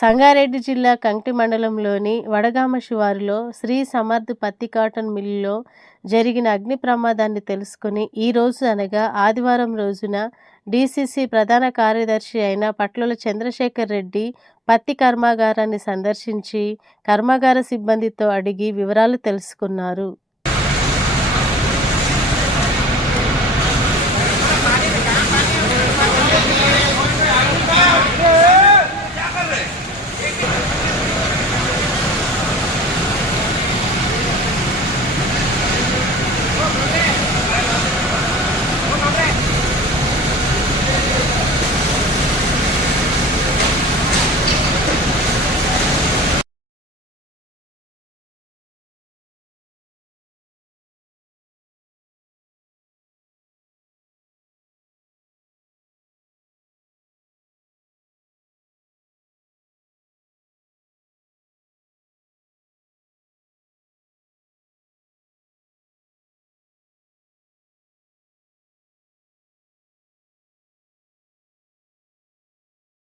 సంగారెడ్డి జిల్లా కంకి మండలంలోని వడగామ శివారులో శ్రీ సమర్థ్ పత్తి కాటన్ మిల్లులో జరిగిన అగ్ని ప్రమాదాన్ని తెలుసుకుని ఈరోజు అనగా ఆదివారం రోజున డీసీసీ ప్రధాన కార్యదర్శి అయిన పట్లల చంద్రశేఖర్ రెడ్డి పత్తి కర్మాగారాన్ని సందర్శించి కర్మాగార సిబ్బందితో అడిగి వివరాలు తెలుసుకున్నారు.